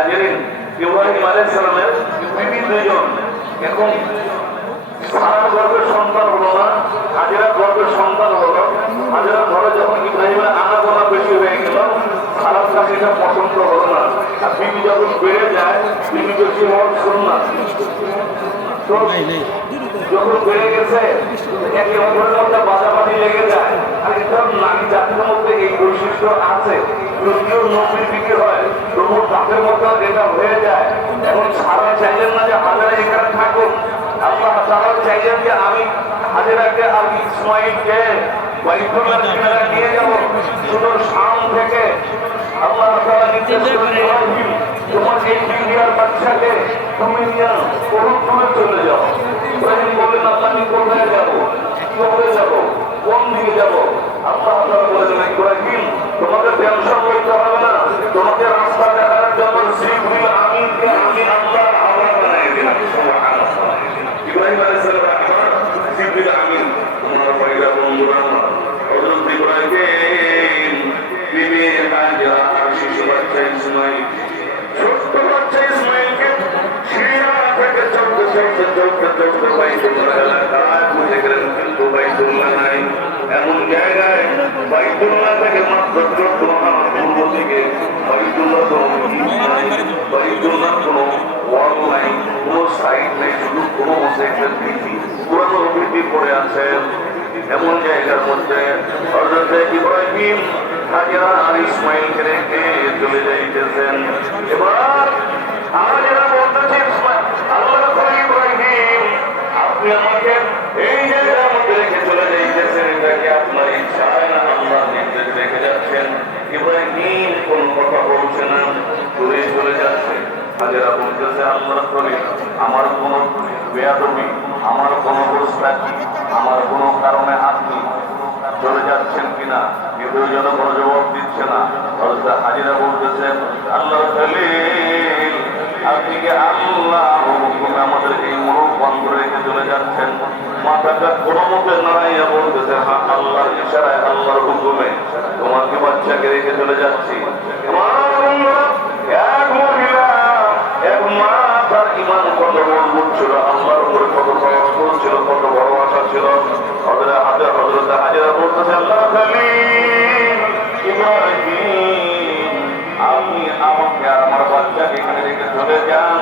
হাজিরিন, ইব্রাহিম আলাইহিস বিবি দুইজন। এখন সন্তান হলো না, হাজিরা গর্ভের সন্তান হলো হাজিরা ঘরে যখন ইব্রাহিমের আনাগোনা বেশি হয়ে গেল খারাপ এটা পছন্দ হলো না। আর বিবি যখন বেড়ে যায় বিবি বেশি হওয়ার শুনুন তো যখন বেড়ে গেছে। একে অপরের মধ্যে বাজাবাজি লেগে যায়। আর এটা নারী জাতির মধ্যে এই বৈশিষ্ট্য আছে। যদিও নবীর দিকে হয়, তবুও তাদের মধ্যে হয়ে যায়। এখন সারা চাইলেন না যে হাজারা থাকুন আল্লাহ তাআলা চাইলেন যে আমি হাজেরাকে আর ইসমাইলকে নিয়ে যাব শুধু শাম থেকে আল্লাহ তাআলা নির্দেশ করেন ইব্রাহিম তোমার এই দুনিয়ার বাচ্চাকে তুমি নিয়ে বহু দূরে চলে যাও ইব্রাহিম বললেন আল্লাহ আমি কোথায় যাব যাব তোমাকে টেনশন করতে হবে না তোমাকে রাস্তা থেকে চোদ্দ হাত পূর্ব দিকে বাইতুল্লাহ কোনো কোনো ওয়াল নাই কোনো সাইড নেই শুধু কোনো মোসাইকেল ভিত্তি পুরানো ভিত্তি পড়ে আছেন এমন জায়গার মধ্যে হযরত ইব্রাহিম হাজরা আর ইসমাইলকে রেখে চলে যাইতেছেন এবার হাজরা ইব্রাহিম কোনো কথা বলছে না, দূরে চলে যাচ্ছে। হাজেরা বলতেছে আল্লাহ করে আমার কোনো বেয়াদবি, আমার কোনো গোস্তাকি আমার কোনো কারণে আপনি চলে যাচ্ছেন কিনা? কেউ যেন কোনো জবাব দিচ্ছে না। অথচ হাজিরা বলতেছেন আল্লাহ খালিল, আপনি কি আল্লাহ আমাদের এই মুখ বন্ধ রেখে চলে যাচ্ছেন? মাথাটা কোনো মতে নাড়াইয়া বলতেছে হ্যাঁ আল্লাহর ইশারায় আল্লাহর হুকুমে তোমাকে বাচ্চাকে রেখে চলে যাচ্ছি। আমার বাচ্চাকে এখানে রেখে যান।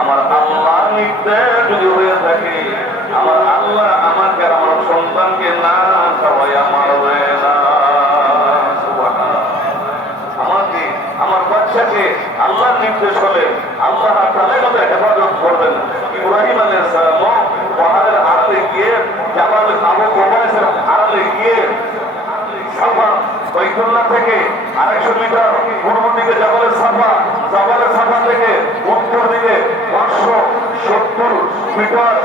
আমার নির্দেশ থাকে, আমার আল্লাহ আমাকে আমার সন্তানকে না সবাই আমার হয়ে না সুবহানাল্লাহ। আমাকে আমার বাচ্চাকে আল্লাহর নির্দেশ হলে আল্লাহ তাদের মতো হেফাজত করবেন ইব্রাহিম আলাইহিস সালাম পাহাড়ের আড়ালে গিয়ে জামাল আবু কোবাইসের আড়ালে গিয়ে সাফা বাইতুল্লাহ থেকে আড়াইশো মিটার পূর্ব দিকে জাবালে সাফা জাবালে সাফা থেকে উত্তর দিকে পাঁচশো সত্তর মিটার।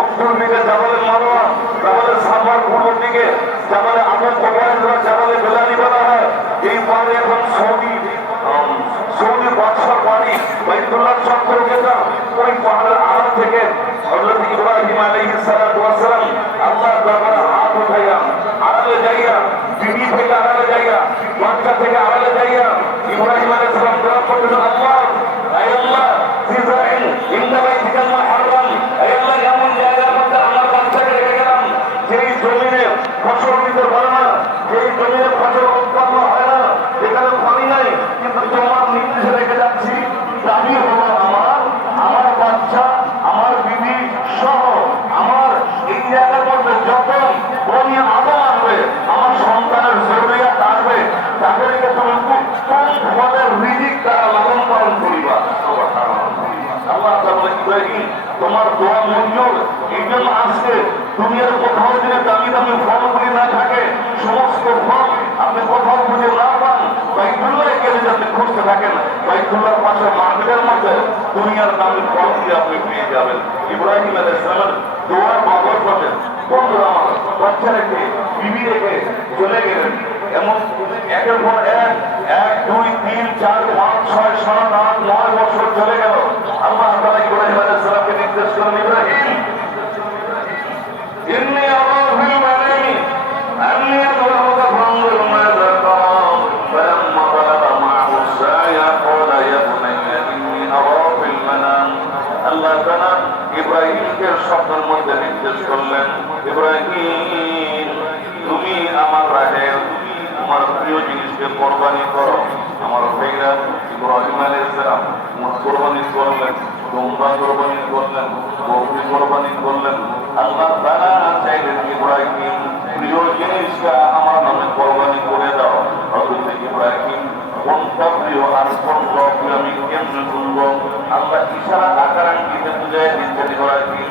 উত্তর দিকে জাবালে মারোয়া জাবালে সাফার পূর্ব দিকে জাবালে কোবাইস বা জাবালে বেলালি বলা হয় এই পাহাড়ে এখন সৌদি আম, সৌদি বাদশাহ বাড়ি বাইতুল্লাহ চত্বর যেটা ওই পাহাড়ের আড়াল থেকে হযরত ইব্রাহিম আলাইহিস সালাতু ওয়াস সালাম আল্লাহর দরবারে হাত উঠাইয়া আড়ালে যাইয়া বিবি থেকে আড়ালে যাইয়া বাচ্চা থেকে আড়ালে যাইয়া ইব্রাহিম আলাইহিস সালাম দোয়া করতেছেন আল্লাহ আয় আল্লাহ জিব্রাইল ইন্না বাইতিকাল মুহাররাম আয় আল্লাহ এমন জায়গার মধ্যে আমার বাচ্চাকে রেখে গেলাম যেই জমিনে ফসল দিতে পারে না যেই জমিনে ফসল উৎপন্ন হয় না যেখানে পানি নাই কিন্তু তোমার নির্দেশে রেখে যাচ্ছি দাবি হলো আমার আমার বাচ্চা আমার বিবি সহ আমার এই জায়গার মধ্যে যত বনি আদম আসবে আমার সন্তানের জরুরিয়াত আসবে তাদেরকে তুমি উত্তম পদের রিজিক দ্বারা লালন পালন করিবা আল্লাহ তাআলা ইব্রাহিম তোমার দোয়া মঞ্জুর এই জন্য আজকে দুনিয়ার কোথাও যদি দামি দামি ফলগুলি না থাকে, সমস্ত ফল আপনি কোথাও খুঁজে না পান। বাইতুল্লাহ গেলে যে আপনি খুঁজতে থাকেন, বাইতুল্লাহর পাশে মার্কেটের মধ্যে দুনিয়ার দামি ফলগুলি আপনি পেয়ে যাবেন। ইব্রাহিম আলাইহিসসালাম দোয়ার বাবর করতেন বন্ধুরা বাচ্চা রেখে, বিবি রেখে চলে গেলেন। এমন একের পর এক এক, দুই, তিন, চার, পাঁচ, ছয়, সাত, আট, নয় বছর চলে গেল। আল্লাহ তাআলা ইব্রাহিম আলাইহিস সালামকে নির্দেশ ইব্রাহিম, তুমি আমার রাহের আমার প্রিয় জিনিসকে কোরবানি করো। আমার ভাইরা ইব্রাহিম আলাইহিসসালাম কোরবানি করলেন, তোমরা কোরবানি করলেন বকরি কোরবানি করলেন। আল্লাহ তাআলা চাইলেন ইব্রাহিম, প্রিয় জিনিসটা আমার নামে কোরবানি করে দাও। হযরত ইব্রাহিম, কোনটা প্রিয় আর কোনটা আমি কেমনে শুনব আল্লাহ ইশারা আকার আঙ্গিতে বুঝাই দিচ্ছেন ইব্রাহিম।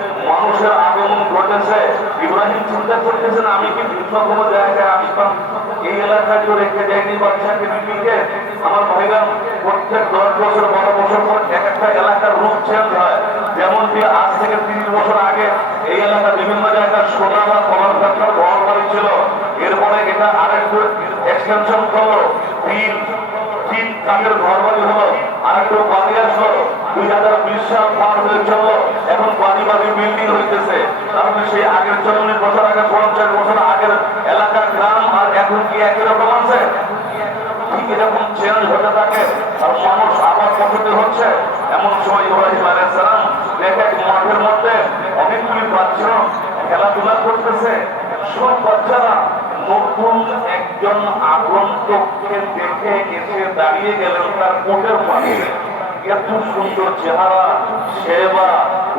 মানুষের আগমন ঘটেছে ইব্রাহিম চিন্তা করতেছেন, আমি কি ভিন্ন কোনো জায়গায় আসতাম? এই এলাকায় তো রেখে যায়নি বাচ্চাকে বিবিকে আমার ভাইরা প্রত্যেক দশ বছর, বারো বছর পর এক একটা এলাকার রূপ চেঞ্জ হয়। যেমন কি আজ থেকে তিরিশ বছর আগে এই এলাকা বিভিন্ন জায়গায় সোনা বা কলার ফ্যাক্টর ঘর বাড়ি ছিল। এরপরে এটা আরেকটু এক্সটেনশন করল। তিন তিন কাঠের ঘর বাড়ি হলো। আরেকটু বাড়ি আসলো। দুই হাজার বিশ সাল পার হয়ে চলল। এখন বাড়ি বাড়ি বিল্ডিং হইতেছে। তাহলে সেই আগের চল্লিশ বছর আগে পঞ্চাশ বছর আগের এলাকার গ্রাম, আর এখন কি একই রকম আছে? বাচ্চা খেলাধুলা করতেছে। সব বাচ্চারা নতুন একজন আগন্তককে দেখে এসে দাঁড়িয়ে গেলেন তার কোটের পাশে। এত সুন্দর চেহারা, সেবা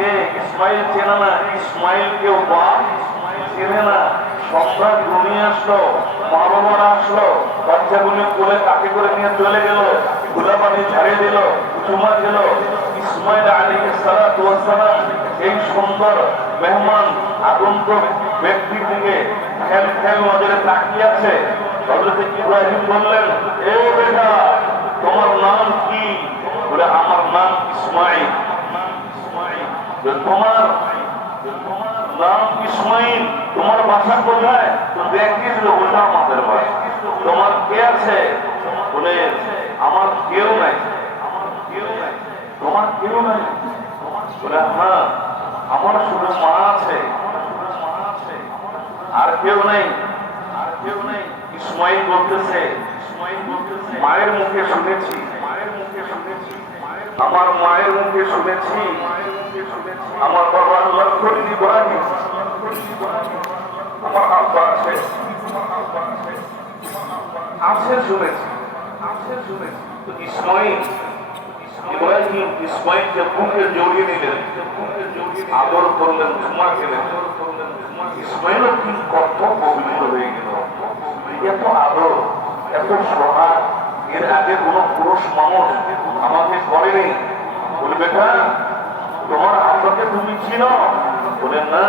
বাপকে ইসমাইল চেনে না ইসমাইল কেউ বাপ চেনে না। সম্রাট ঘুমিয়ে আসলো মা বাবারা আসলো, বাচ্চাগুলি কোলে কাকে করে নিয়ে চলে গেল পানি ঝাড়িয়ে দিল চুমা দিল। ইসমাইল আলী সালাম এই সুন্দর, মেহমান, আগন্তক ব্যক্তির দিকে খেল খেল নজরে তাকিয়ে আছে। হজরত ইব্রাহিম বললেন, এ বেটা, তোমার নাম কি? বলে, আমার নাম ইসমাইল। যে তোমার নাম ইসমাইল তোমার বাসা কোথায় তো দেখিয়ে দিল ওটা আমাদের বাসা তোমার কে আছে? বলে আমার কেউ নাই। তোমার কেউ নাই। বলে হ্যাঁ আমার শুধু মা আছে। আর কেউ নেই। আর কেউ নেই ইসমাইল বলতেছে? মায়ের মুখে শুনেছি মায়ের মুখে শুনেছি। আমার মায়ের মুখে শুনেছি। আমার বাবা আল্লাহ করি আমার আব্বা আছে। আছে শুনেছি। আছে শুনেছি। তো ইসমাইল ইব্রাহিম ইসমাইলকে বুকে জড়িয়ে নিলেন আদর করলেন চুমা খেলেন। ইসমাইল কি কত পবিত্র হয়ে গেল। এত আদর এত সোহাগ এর আগে কোন পুরুষ মানুষ আমাকে করেনি। বলে বেটা তোমার আব্বাকে তুমি চিনো বলেন না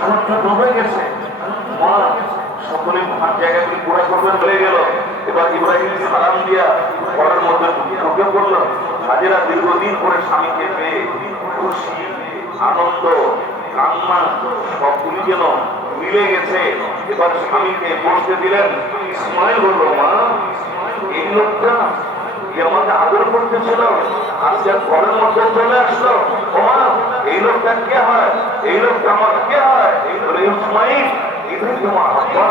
সূর্য ডুবে গেছে। মা সকলে জায়গাগুলি পুরা করবেন বলে গেল। এবার ইব্রাহিম সালাম দিয়া ঘরের মধ্যে ঢুকে পড়ল। হাজেরা দীর্ঘদিন পরে স্বামীকে পেয়ে খুশি, আনন্দ, কান্না, সবগুলি যেন মিলে গেছে। এবার স্বামীকে বসতে দিলেন। ইসমাইল বলল, মা, এই লোকটা যে আমাকে আদর করতেছিল আজকে ঘরের মধ্যে চলে আসলো ও মা এই লোকটা কে হয়? এই লোকটা আমার কে হয়? এই বলে, ইসমাইল, এটাই তোমার আব্বা।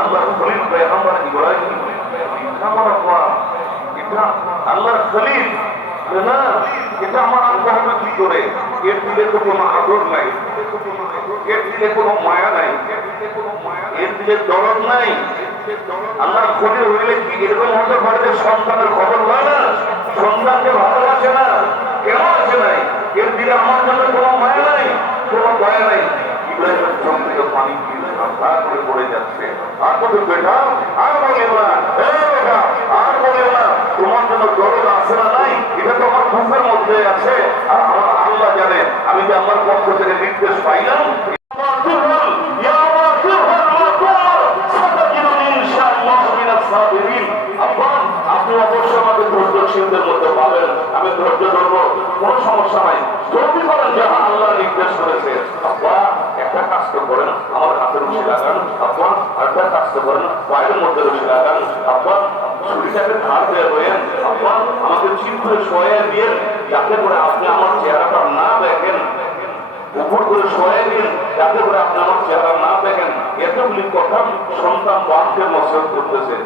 আল্লাহ খলিল পেগম্বর ইব্রাহিম। আমার আব্বা। এটা আল্লাহর খলিল। না, এটা আমার আব্বা হবে কি করে? এর দিলে তো কোনো আদর নাই। এর দিলে কোনো মায়া নাই। এর দিলে দরদ নাই। আল্লাহ খুঁজে হইলে কি এরকম হতে পারে সন্তানের খবর হয় না? সন্তানকে ভালোবাসে না। কেন আছে নাই? এর দিলে আমার জন্য কোনো ভয় নাই? কোনো ভয় নাই। আর বলে না। আর বলে না। তোমার জন্য দরদ আসে না একটা করেন, আমার হাতে রুচি লাগান আব্বা আড্ডা কাজ করেন পায়ের মধ্যে রুচি লাগান আব্বা ছুরিটাকে ধার দিয়ে রয়েন আব্বা আমাকে চিপ করে শোয়ে দিয়ে যাতে করে আপনি আমার চেহারাটা না দেখেন। উপর করে শোয়ে দিন যাতে করে আপনি আমার চেহারা না দেখেন। এতগুলি কথা সন্তান বাপকে নসরত করতেছে।